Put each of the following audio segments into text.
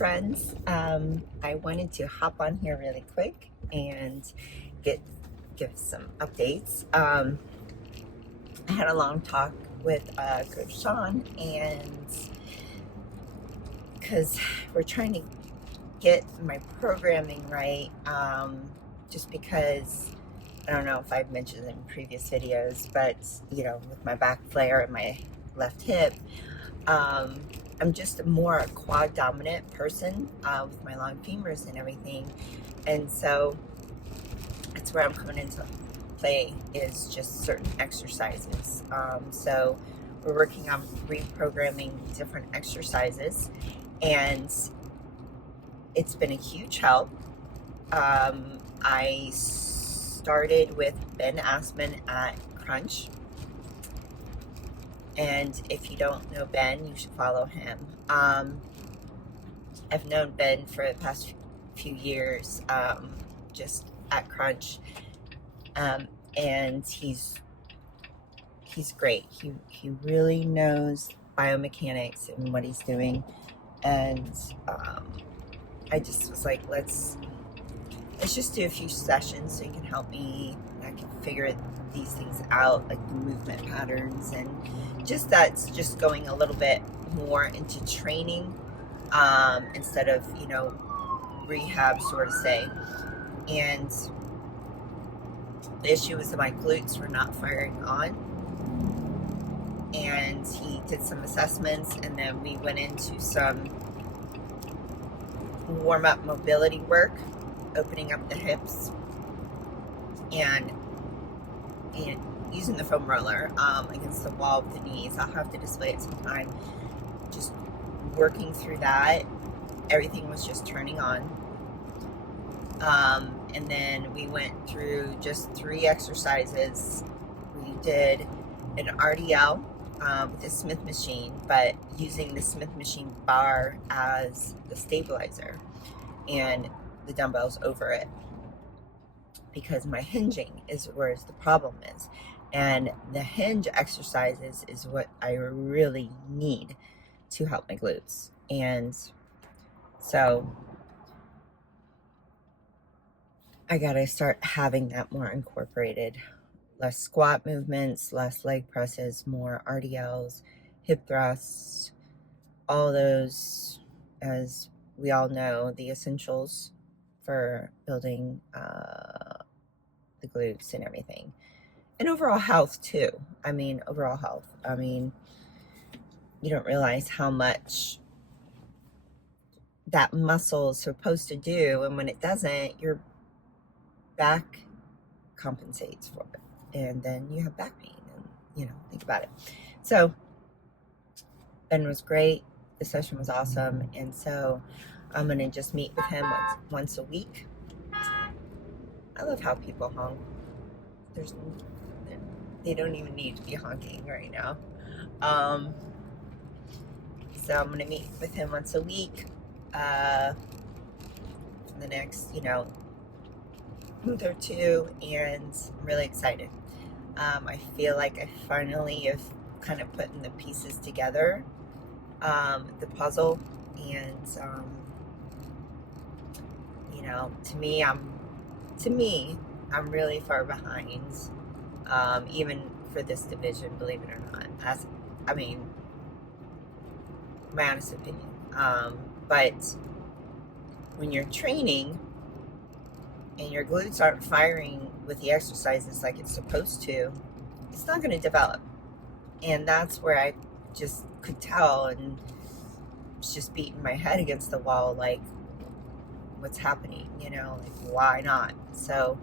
friends. I wanted to hop on here really quick and give some updates. I had a long talk with Coach Shawn, and because we're trying to get my programming right, just because I don't know if I've mentioned in previous videos, but with my back flare and my left hip, I'm just more a quad dominant person with my long femurs and everything. And so that's where I'm coming into play, is just certain exercises. So we're working on reprogramming different exercises, and it's been a huge help. I started with Ben Assman at Crunch. And if you don't know Ben, you should follow him. I've known Ben for the past few years, just at Crunch. And he's great. He really knows biomechanics and what he's doing. And I just was like, let's just do a few sessions so you can help me, and I can figure these things out, like the movement patterns, and that's just going a little bit more into training instead of rehab, sort of say. And the issue was that my glutes were not firing on, and he did some assessments, and then we went into some warm-up mobility work, opening up the hips and using the foam roller against the wall of the knees. I'll have to display it sometime. Just working through that, everything was just turning on. And then we went through just 3 exercises. We did an RDL with the Smith machine, but using the Smith machine bar as the stabilizer and the dumbbells over it, because my hinging is where the problem is. And the hinge exercises is what I really need to help my glutes. And so I gotta start having that more incorporated. Less squat movements, less leg presses, more RDLs, hip thrusts, all those, as we all know, the essentials for building the glutes and everything. And overall health too. Overall health. You don't realize how much that muscle is supposed to do, and when it doesn't, your back compensates for it, and then you have back pain, and think about it. So Ben was great. The session was awesome, and so I'm gonna just meet with him once a week. I love how people honk. They don't even need to be honking right now. So I'm gonna meet with him once a week for the next, month or 2, and I'm really excited. I feel like I finally have kind of putting the pieces together, the puzzle, and to me, I'm really far behind, even for this division, believe it or not. My honest opinion. But when you're training and your glutes aren't firing with the exercises like it's supposed to, it's not going to develop. And that's where I just could tell, and was just beating my head against the wall, like, what's happening, why not? So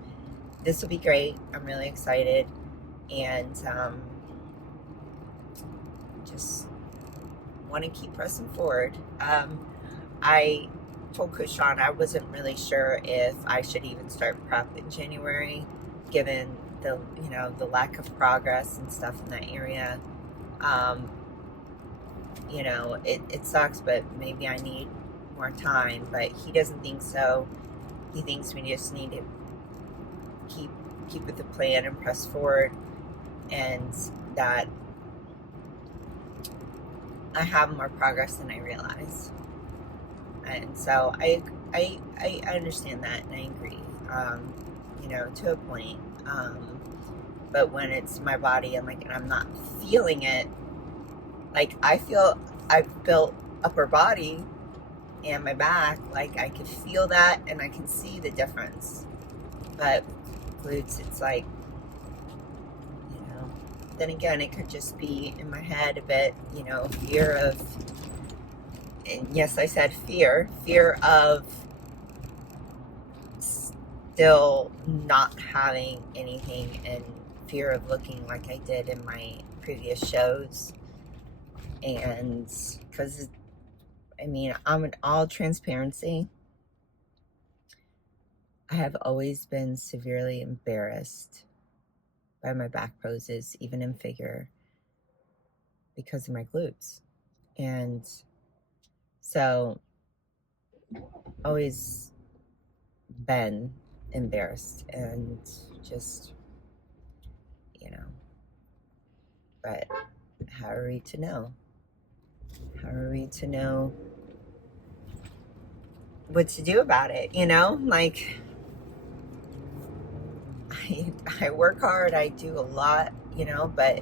this will be great. I'm really excited, and just want to keep pressing forward. I told Coach Shawn I wasn't really sure if I should even start prep in January, given the lack of progress and stuff in that area. It sucks, but maybe I need more time. But he doesn't think so. He thinks we just need to keep with the plan and press forward, and that I have more progress than I realize. And so I understand that, and I agree, you know, to a point. But when it's my body, and I'm not feeling it, like I feel I've built upper body and my back, like I can feel that and I can see the difference. But glutes, it's like, you know, then again, it could just be in my head a bit, you know, fear of, and yes, I said fear of still not having anything, and fear of looking like I did in my previous shows. And because, I mean, I'm in all transparency, I have always been severely embarrassed by my back poses, even in figure, because of my glutes. And so, always been embarrassed, and just, you know, but how are we to know? How are we to know what to do about it? You know, like, I work hard, I do a lot, you know, but,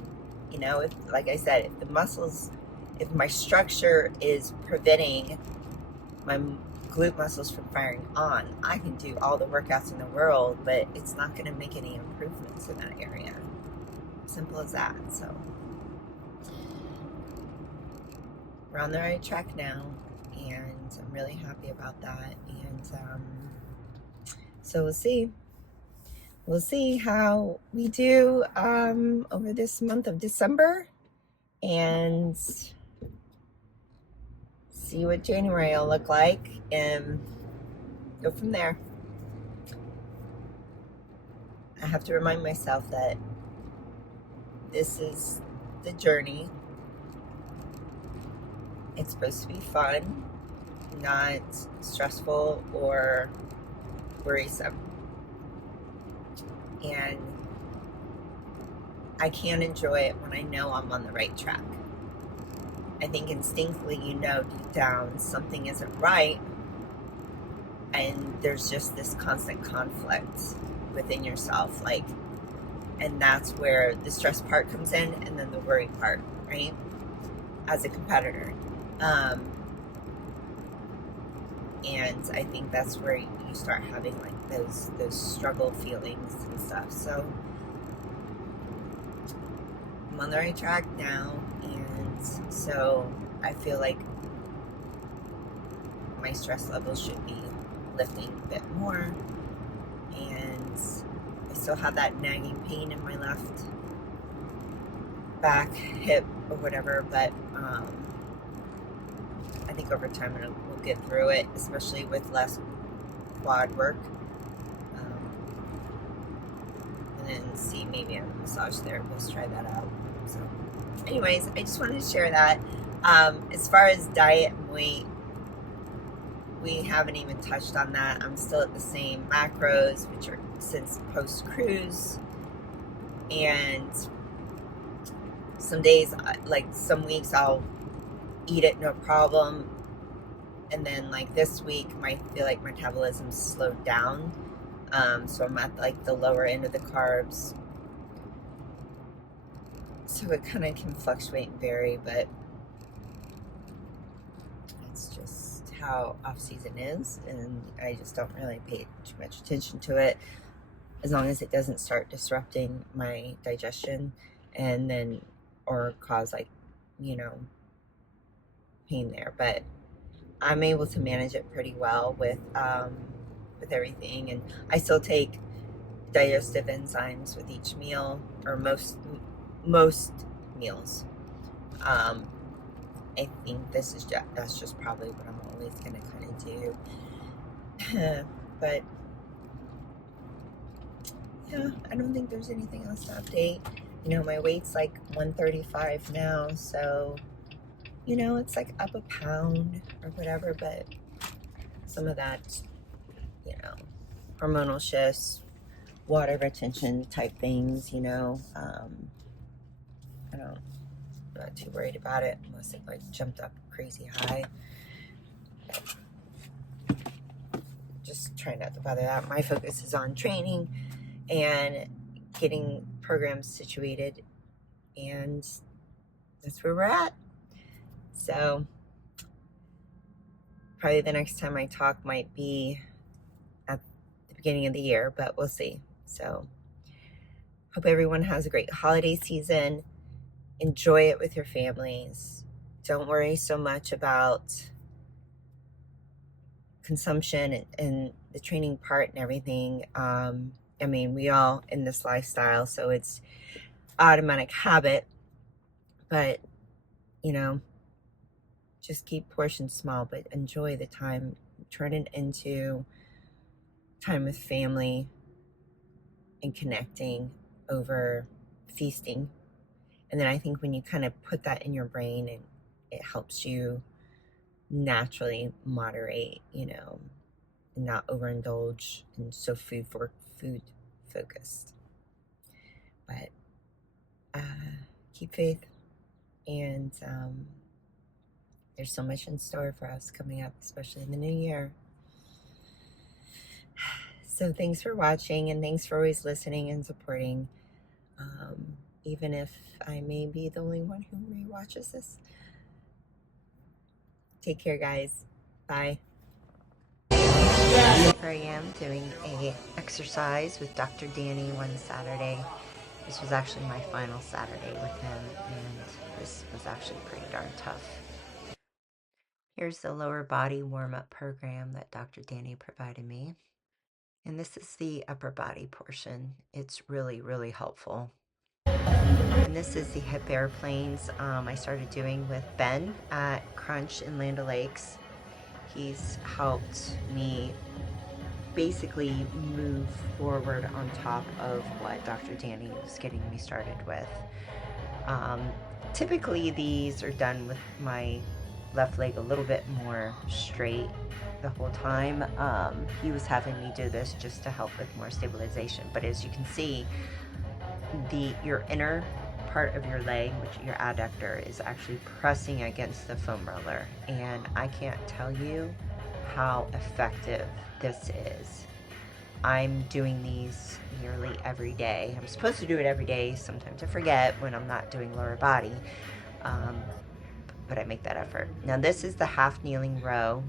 you know, if, like I said, if the muscles, if my structure is preventing my glute muscles from firing on, I can do all the workouts in the world, but it's not going to make any improvements in that area. Simple as that. So we're on the right track now, and I'm really happy about that. And so we'll see. We'll see how we do over this month of December, and see what January will look like, and go from there. I have to remind myself that this is the journey. It's supposed to be fun, not stressful or worrisome. And I can enjoy it when I know I'm on the right track. I think instinctively, you know, deep down something isn't right, and there's just this constant conflict within yourself, like, and that's where the stress part comes in, and then the worry part, right? As a competitor, and I think that's where you start having like those struggle feelings and stuff. So I'm on the right track now, and so I feel like my stress levels should be lifting a bit more, and I still have that nagging pain in my left back, hip, or whatever, but I think over time we'll get through it, especially with less quad work, and then see, maybe a massage therapist, try that out. So anyways, I just wanted to share that. As far as diet and weight, we haven't even touched on that. I'm still at the same macros, which are since post-cruise, and some days, like some weeks, I'll eat it no problem, and then like this week, I feel like my metabolism's slowed down, so I'm at like the lower end of the carbs, so it kind of can fluctuate and vary, but it's just how off-season is, and I just don't really pay too much attention to it, as long as it doesn't start disrupting my digestion, and then, or cause like, you know, pain there. But I'm able to manage it pretty well with everything, and I still take digestive enzymes with each meal, or most meals. I think that's just probably what I'm always gonna kind of do. But yeah, I don't think there's anything else to update. You know, my weight's like 135 now, so, you know, it's like up a pound or whatever, but some of that, you know, hormonal shifts, water retention type things, you know, I'm not too worried about it unless it like jumped up crazy high. just try not to bother that. My focus is on training and getting programs situated, and that's where we're at. So probably the next time I talk might be at the beginning of the year, but we'll see. So hope everyone has a great holiday season. Enjoy it with your families. Don't worry so much about consumption and the training part and everything. I mean, we all in this lifestyle, so it's automatic habit, but you know, just keep portions small, but enjoy the time. Turn it into time with family and connecting over feasting. And then I think when you kind of put that in your brain, and it helps you naturally moderate, you know, and not overindulge and so food focused. But keep faith, and there's so much in store for us coming up, especially in the new year. So thanks for watching, and thanks for always listening and supporting, even if I may be the only one who rewatches this. Take care, guys. Bye. Here I am doing a exercise with Dr. Danny one Saturday. This was actually my final Saturday with him, and this was actually pretty darn tough. Here's the lower body warm-up program that Dr. Danny provided me. And this is the upper body portion. It's really, really helpful. And this is the hip airplanes I started doing with Ben at Crunch in Land O'Lakes. He's helped me basically move forward on top of what Dr. Danny was getting me started with. Typically these are done with my left leg a little bit more straight the whole time. He was having me do this just to help with more stabilization, but as you can see, your inner part of your leg, which your adductor, is actually pressing against the foam roller, and I can't tell you how effective this is. I'm doing these nearly every day. I'm supposed to do it every day. Sometimes I forget when I'm not doing lower body, but I make that effort. Now this is the half kneeling row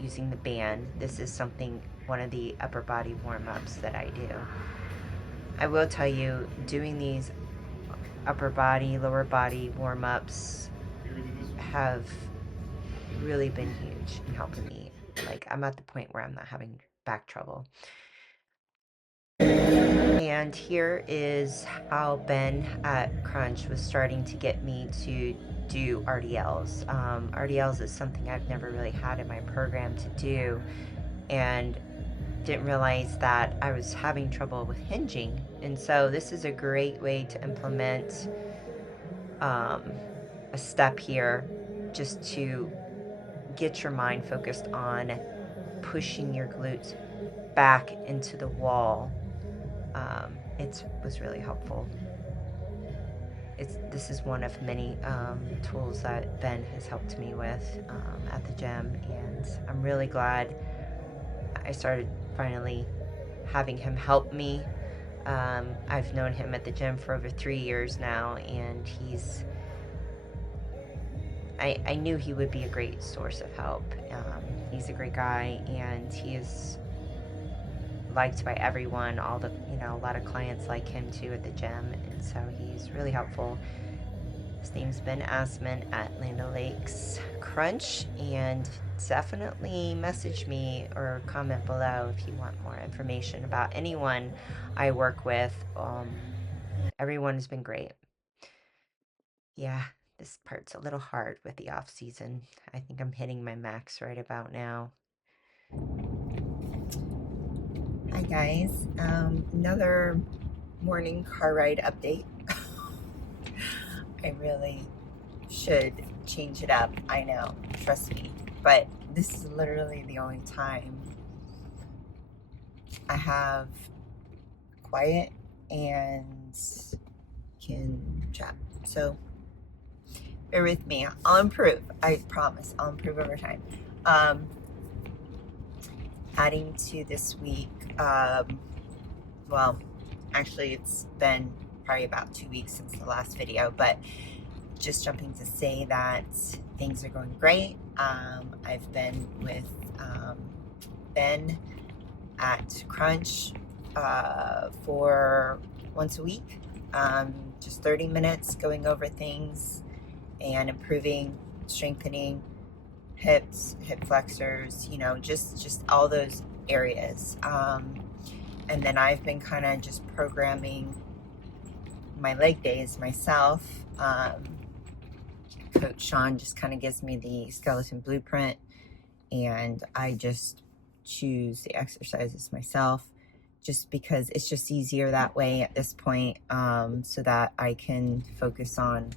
using the band. This is one of the upper body warm-ups that I do. I will tell you, doing these upper body, lower body warm-ups have really been huge in helping me. Like, I'm at the point where I'm not having back trouble. And here is how Ben at Crunch was starting to get me to do RDLs. RDLs is something I've never really had in my program to do, and didn't realize that I was having trouble with hinging. And so this is a great way to implement a step here, just to get your mind focused on pushing your glutes back into the wall. It was really helpful. This is one of many tools that Ben has helped me with at the gym, and I'm really glad I started finally having him help me. I've known him at the gym for over 3 years now, and I knew he would be a great source of help. He's a great guy, and he is liked by everyone. A lot of clients like him too at the gym, and so he's really helpful. His name's Ben Assman at Land O'Lakes Crunch, and definitely message me or comment below if you want more information about anyone I work with. Everyone has been great. Yeah, this part's a little hard with the off season. I think I'm hitting my max right about now. Hi guys, another morning car ride update. I really should change it up, I know, trust me, but this is literally the only time I have quiet and can chat. So bear with me. I'll improve. I promise. I'll improve over time. heading to this week. Well, actually, it's been probably about 2 weeks since the last video, but just jumping to say that things are going great. I've been with Ben at Crunch for once a week, just 30 minutes going over things and improving, strengthening hips, hip flexors, just all those areas. And then I've been kind of just programming my leg days myself. Coach Shawn just kind of gives me the skeleton blueprint, and I just choose the exercises myself, just because it's just easier that way at this point, so that I can focus on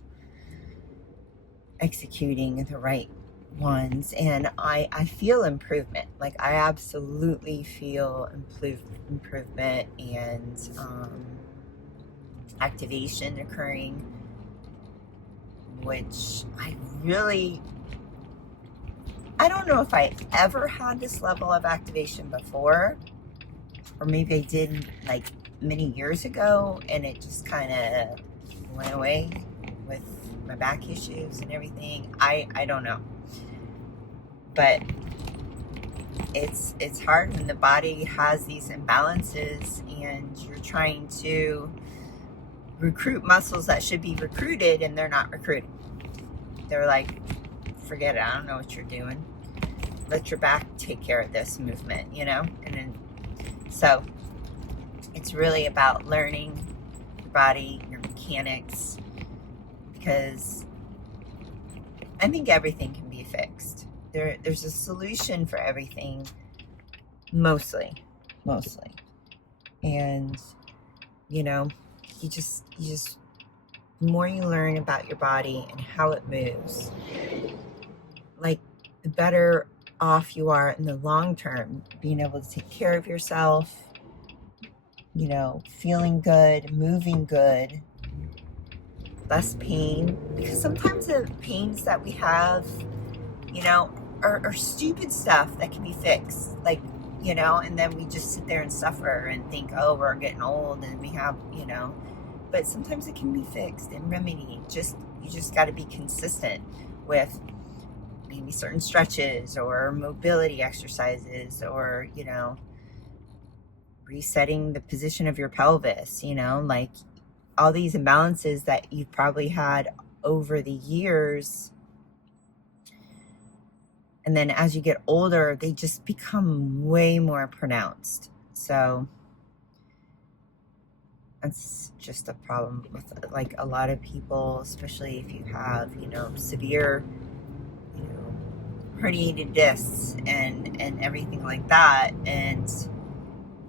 executing the right ones. And I feel improvement. Like, I absolutely feel improvement and activation occurring, which I don't know if I ever had this level of activation before, or maybe I did like many years ago and it just kind of went away with my back issues and everything. I don't know, but it's hard when the body has these imbalances and you're trying to recruit muscles that should be recruited and they're not recruited. They're like, forget it, I don't know what you're doing. Let your back take care of this movement, And then, so it's really about learning your body, your mechanics, because I think everything can be fixed. There's a solution for everything, mostly. And, you just the more you learn about your body and how it moves, like, the better off you are in the long term, being able to take care of yourself, feeling good, moving good, less pain, because sometimes the pains that we have, are stupid stuff that can be fixed, like, and then we just sit there and suffer and think, oh, we're getting old and we have, but sometimes it can be fixed and remedied. You just got to be consistent with maybe certain stretches or mobility exercises, or, resetting the position of your pelvis, like all these imbalances that you've probably had over the years. And then as you get older, they just become way more pronounced. So that's just a problem with, like, a lot of people, especially if you have, severe, herniated discs and everything like that, and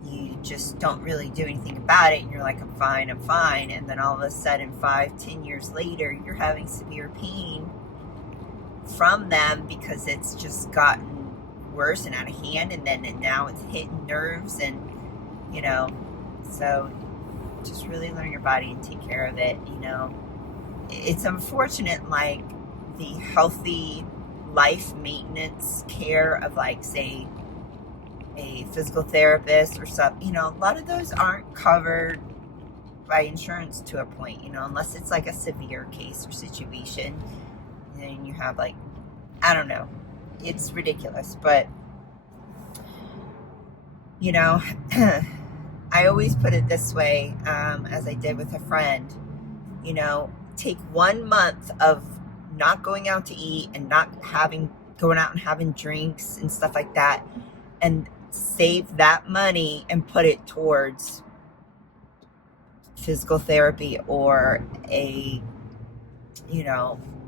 you just don't really do anything about it, and you're like, I'm fine, and then all of a sudden 5-10 years later you're having severe pain from them because it's just gotten worse and out of hand, and now it's hitting nerves, and so just really learn your body and take care of it. It's unfortunate, like, the healthy life maintenance care of, like, say, a physical therapist or something, a lot of those aren't covered by insurance to a point, unless it's like a severe case or situation, and then you have, like, I don't know, it's ridiculous. But I always put it this way, as I did with a friend, take 1 month of not going out to eat and not going out and having drinks and stuff like that, and save that money and put it towards physical therapy, or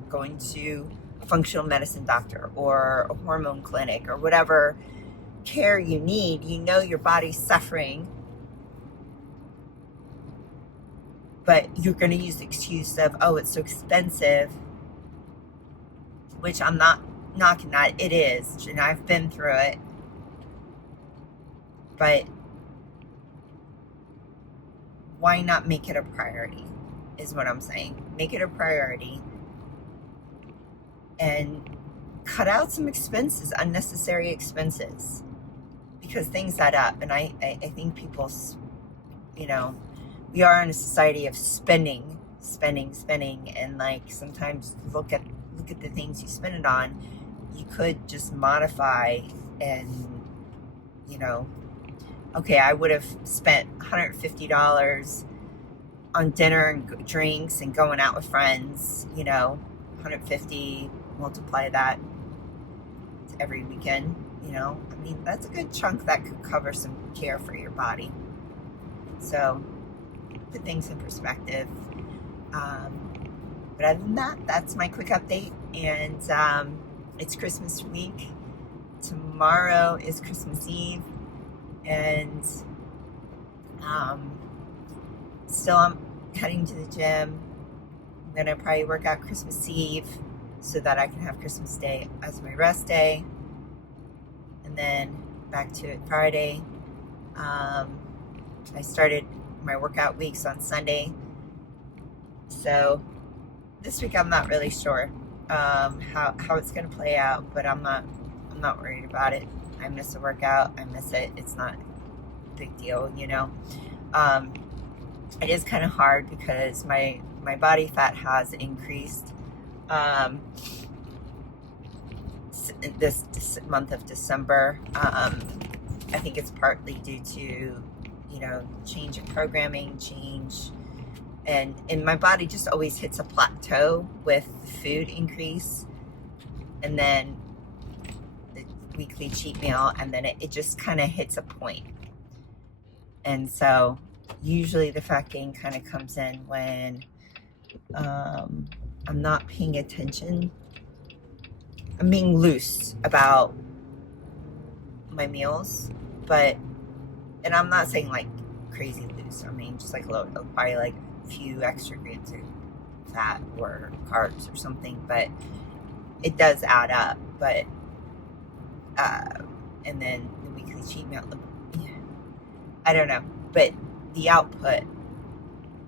going to a functional medicine doctor or a hormone clinic or whatever care you need. Your body's suffering, but you're going to use the excuse of, oh, it's so expensive, which I'm not knocking that. It is, and I've been through it. But why not make it a priority, is what I'm saying. Make it a priority and cut out some expenses, unnecessary expenses. because things add up. And I think people, you know, we are in a society of spending, and like sometimes look at the things you spend it on. You could just modify and, you know, okay, I would have spent $150 on dinner and drinks and going out with friends, you know, 150, multiply that every weekend, you know. I mean, that's a good chunk that could cover some care for your body. So put things in perspective. But other than that, that's my quick update. And it's Christmas week. Tomorrow is Christmas Eve. And still I'm heading to the gym. I'm going to probably work out Christmas Eve so that I can have Christmas Day as my rest day. And then back to it Friday. I started my workout weeks on Sunday. So this week I'm not really sure how it's going to play out, but I'm not worried about it. I miss a workout. I miss it. It's not a big deal, you know. It is kind of hard because my body fat has increased this month of December. I think it's partly due to, you know, change in programming, and my body just always hits a plateau with the food increase, and then the weekly cheat meal, and then it just kind of hits a point. And so usually the fat gain kind of comes in when I'm not paying attention. I'm being loose about my meals, and I'm not saying like crazy loose. I mean, just like probably like a few extra grams of fat or carbs or something, but it does add up. But and then the weekly cheat meal, I don't know, but the output,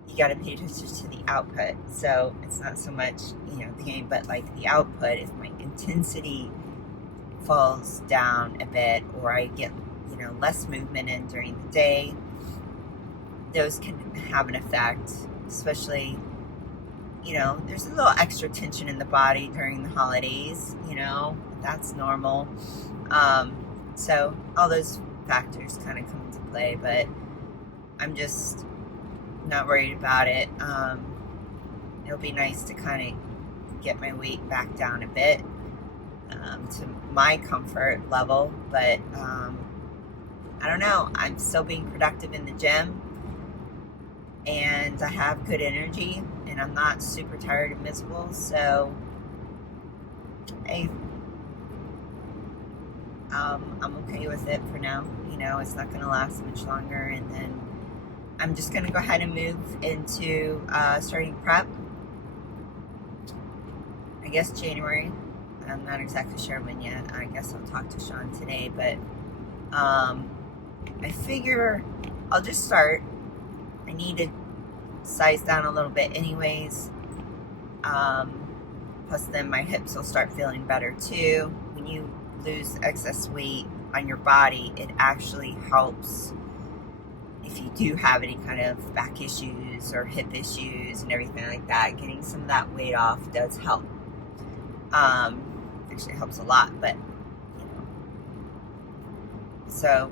you got to pay attention to the output. So it's not so much, you know, the gain, but like the output. If my intensity falls down a bit, or I get, you know, less movement in during the day, those can have an effect. Especially, you know, there's a little extra tension in the body during the holidays, you know, that's normal. So all those factors kind of come into play, but I'm just not worried about it. It'll be nice to kind of get my weight back down a bit to my comfort level, but I don't know. I'm still being productive in the gym, and I have good energy, and I'm not super tired and miserable, so I'm okay with it for now. You know, it's not going to last much longer, and then I'm just going to go ahead and move into starting prep. I guess January. I'm not exactly sure when yet. I guess I'll talk to Shawn today, but I figure I'll just start. I need to size down a little bit anyways. Plus then my hips will start feeling better too. When you lose excess weight on your body, it actually helps if you do have any kind of back issues or hip issues and everything like that. Getting some of that weight off does help. Actually it helps a lot, but you know. So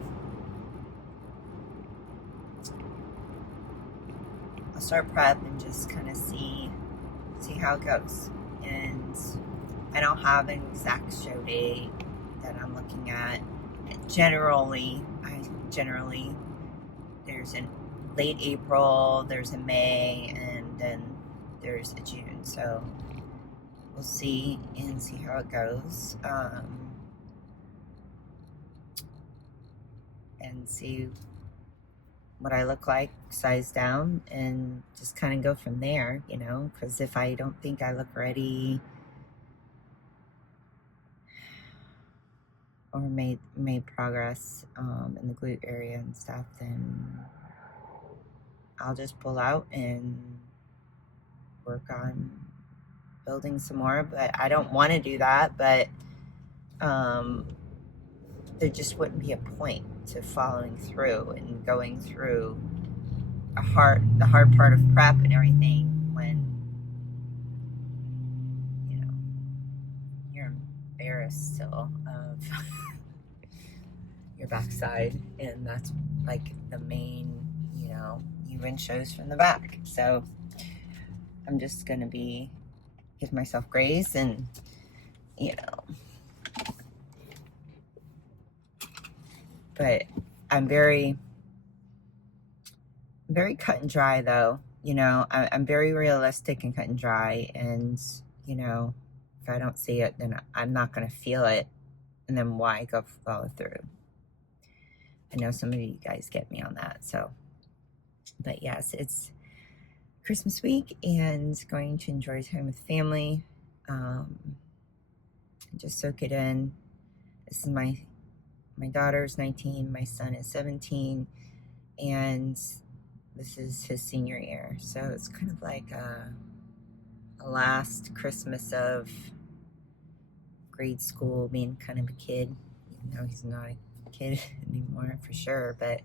I'll start prep and just kind of see how it goes. And I don't have an exact show date that I'm looking at. Generally there's a late April, there's a May, and then there's a June. So we'll see how it goes, and see what I look like, size down, and just kind of go from there, you know, because if I don't think I look ready or made progress in the glute area and stuff, then I'll just pull out and work on building some more. But I don't want to do that, but there just wouldn't be a point to following through and going through the hard part of prep and everything when, you know, you're embarrassed still of your backside, and that's like the main, you know, you win shows from the back. So I'm just gonna give myself grace, and you know, but I'm very cut and dry though. You know, I'm very realistic and cut and dry, and you know, if I don't see it, then I'm not gonna feel it, and then why go follow through? I know some of you guys get me on that. So, but yes, it's Christmas week and going to enjoy time with family. Just soak it in. This is my daughter's 19, my son is 17, and this is his senior year. So it's kind of like a last Christmas of grade school, being kind of a kid. You know, he's not a kid anymore for sure, but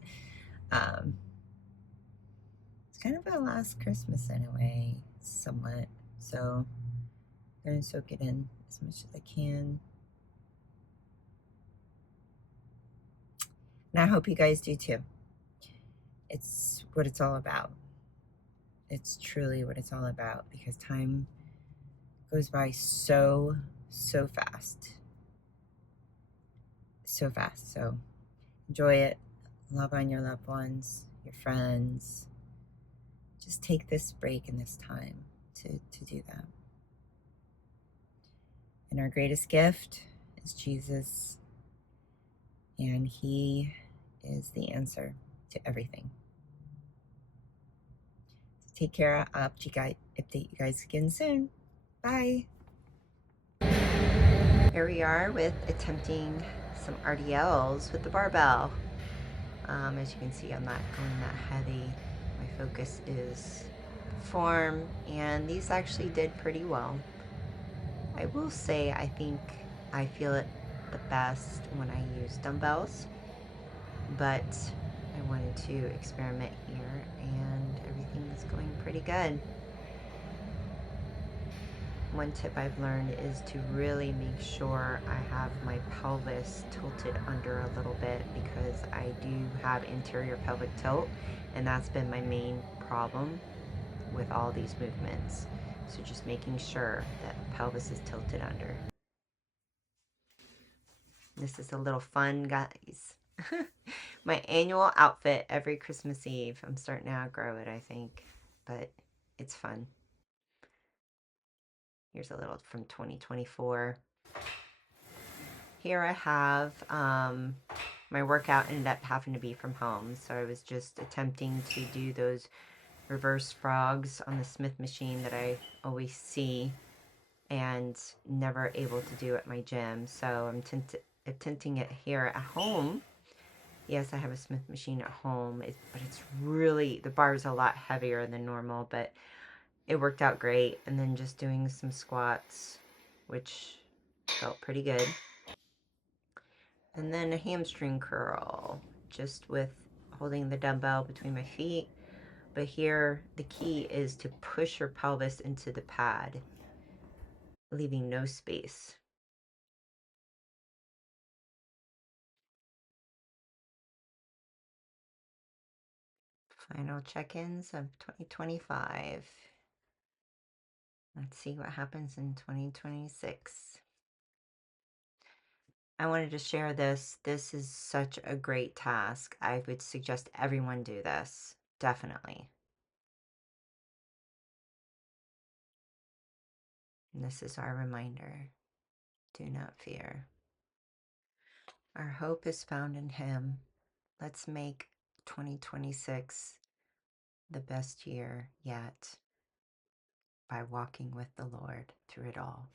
it's kind of our last Christmas in a way, somewhat. So I'm going to soak it in as much as I can. And I hope you guys do too. It's what it's all about. It's truly what it's all about, because time goes by so fast. So fast. So enjoy it. Love on your loved ones, your friends. Just take this break and this time to do that. And our greatest gift is Jesus. And he is the answer to everything. So take care. I'll update you guys again soon. Bye. Here we are with attempting some RDLs with the barbell. As you can see, I'm not going that heavy. My focus is form, and these actually did pretty well. I will say I think I feel it the best when I use dumbbells, but I wanted to experiment here, and everything's going pretty good. One tip I've learned is to really make sure I have my pelvis tilted under a little bit, because I do have anterior pelvic tilt, and that's been my main problem with all these movements. So just making sure that the pelvis is tilted under. This is a little fun, guys. My annual outfit every Christmas Eve. I'm starting to outgrow it, I think, but it's fun. Here's a little from 2024. Here I have my workout ended up having to be from home, so I was just attempting to do those reverse frogs on the Smith machine that I always see and never able to do at my gym. So I'm attempting it here at home. Yes, I have a Smith machine at home, but it's really, the bar is a lot heavier than normal, but it worked out great. And then just doing some squats, which felt pretty good. And then a hamstring curl, just with holding the dumbbell between my feet. But here, the key is to push your pelvis into the pad, leaving no space. Final check-ins of 2025. Let's see what happens in 2026. I wanted to share this. This is such a great task. I would suggest everyone do this. Definitely. And this is our reminder. Do not fear. Our hope is found in Him. Let's make 2026 the best year yet by walking with the Lord through it all.